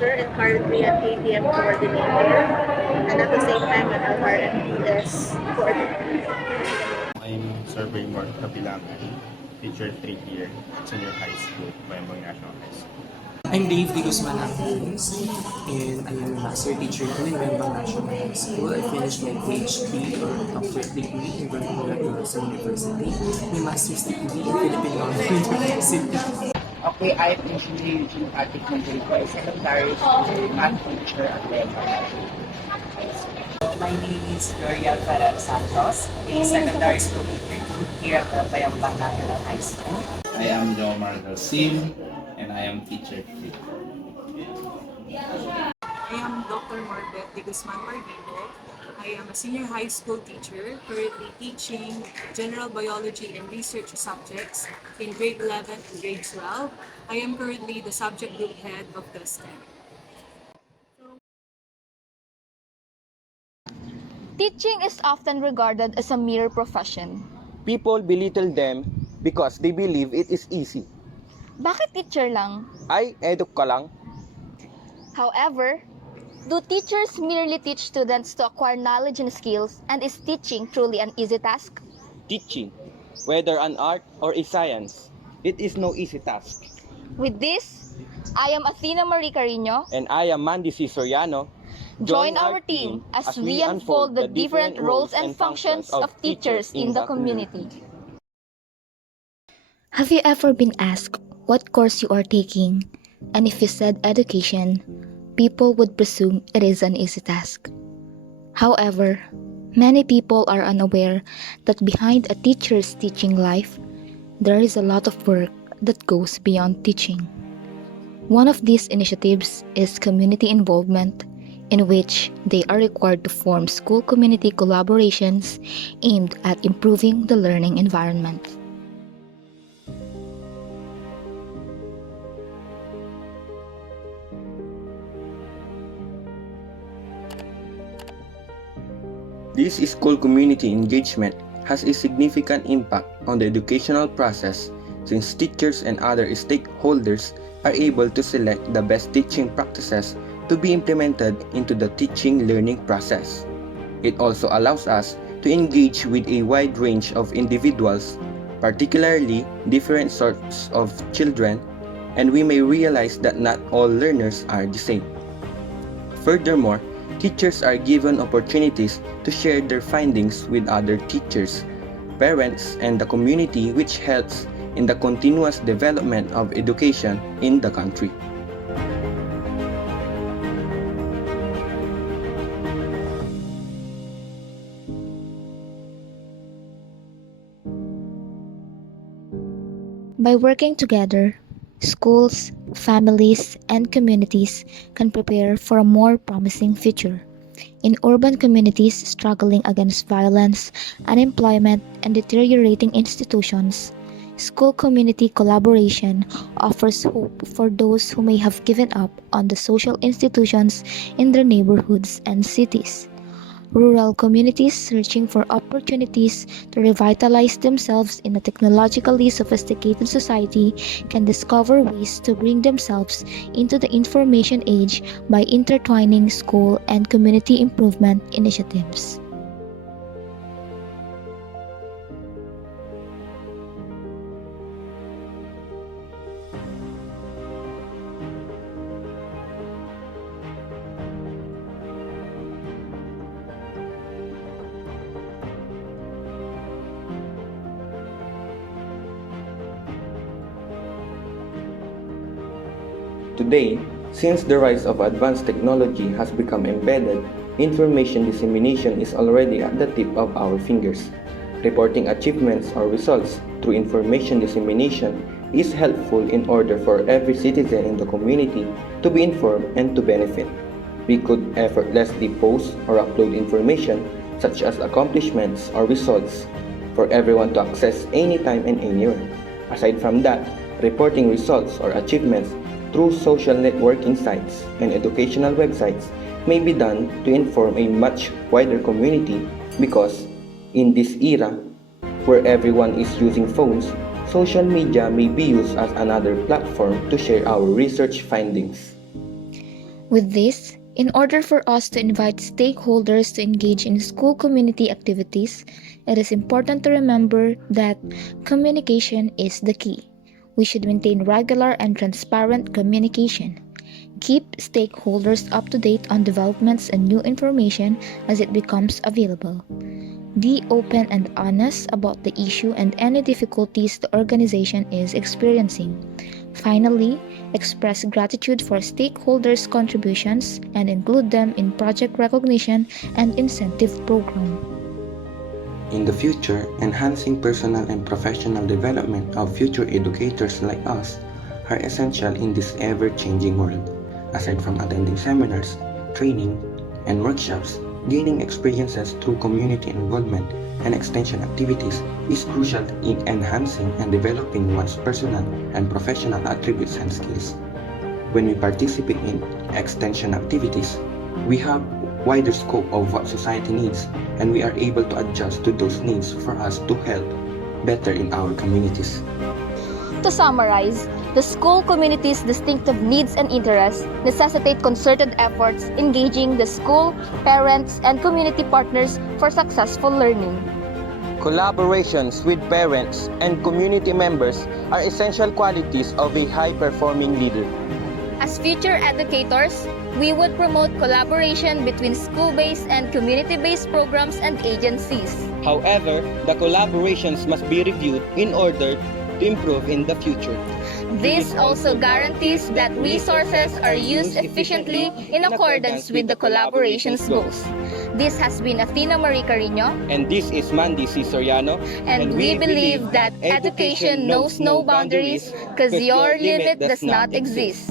teacher and currently an ATM coordinator, and at the same time an LRMPS coordinator. I'm Survey Mark Kabilangan, teacher 3 year at senior high school, Bayambang National High School. I'm Dave Di Guzman Aquiles, and I am a master teacher in Membang National High School. I finished my PhD or doctorate degree in Vernacular University, my master's degree in Philippine Law University. Okay, I'm Engineer Eugene Patrick Mandrico, a secondary school math teacher at Membang. My name is Gloria Farag Santos, a secondary school teacher here at the Bayambang National High School. I am Jomar Garcim, and I am teacher 3. I am Dr. Marbet de Guzman Mardivo. I am a senior high school teacher, currently teaching general biology and research subjects in grade 11 and grade 12. I am currently the subject group head of the STEM. Teaching is often regarded as a mere profession. People belittle them because they believe it is easy. Bakit teacher lang? Ay, eduk ka lang. However, do teachers merely teach students to acquire knowledge and skills, and is teaching truly an easy task? Teaching, whether an art or a science, it is no easy task. With this, I am Athena Marie Carino. And I am Mandy C. Soriano. Join our team as we unfold the different roles and functions of teachers in the community. Have you ever been asked what course you are taking? And if you said education, people would presume it is an easy task. However, many people are unaware that behind a teacher's teaching life, there is a lot of work that goes beyond teaching. One of these initiatives is community involvement, in which they are required to form school community collaborations aimed at improving the learning environment. This school community engagement has a significant impact on the educational process since teachers and other stakeholders are able to select the best teaching practices to be implemented into the teaching learning process. It also allows us to engage with a wide range of individuals, particularly different sorts of children, and we may realize that not all learners are the same. Furthermore, teachers are given opportunities to share their findings with other teachers, parents, and the community, which helps in the continuous development of education in the country. By working together, schools, families, and communities can prepare for a more promising future. In urban communities struggling against violence, unemployment, and deteriorating institutions, school community collaboration offers hope for those who may have given up on the social institutions in their neighborhoods and cities. Rural communities searching for opportunities to revitalize themselves in a technologically sophisticated society can discover ways to bring themselves into the information age by intertwining school and community improvement initiatives. Today, since the rise of advanced technology has become embedded, information dissemination is already at the tip of our fingers. Reporting achievements or results through information dissemination is helpful in order for every citizen in the community to be informed and to benefit. We could effortlessly post or upload information such as accomplishments or results for everyone to access anytime and anywhere. Aside from that, reporting results or achievements through social networking sites and educational websites may be done to inform a much wider community because in this era where everyone is using phones, social media may be used as another platform to share our research findings. With this, in order for us to invite stakeholders to engage in school community activities, it is important to remember that communication is the key. We should maintain regular and transparent communication. Keep stakeholders up to date on developments and new information as it becomes available. Be open and honest about the issue and any difficulties the organization is experiencing. Finally, express gratitude for stakeholders' contributions and include them in project recognition and incentive program. In the future, enhancing personal and professional development of future educators like us are essential in this ever-changing world. Aside from attending seminars, training, and workshops, gaining experiences through community involvement and extension activities is crucial in enhancing and developing one's personal and professional attributes and skills. When we participate in extension activities, we have wider scope of what society needs, and we are able to adjust to those needs for us to help better in our communities. To summarize, the school community's distinctive needs and interests necessitate concerted efforts engaging the school, parents, and community partners for successful learning. Collaborations with parents and community members are essential qualities of a high-performing leader. As future educators, we would promote collaboration between school-based and community-based programs and agencies. However, the collaborations must be reviewed in order to improve in the future. This also guarantees that resources are used efficiently in accordance with the collaboration's goals. This has been Athena Marie Carino, And this is Mandy C. Soriano, and we believe that education knows no boundaries because your limit does not exist.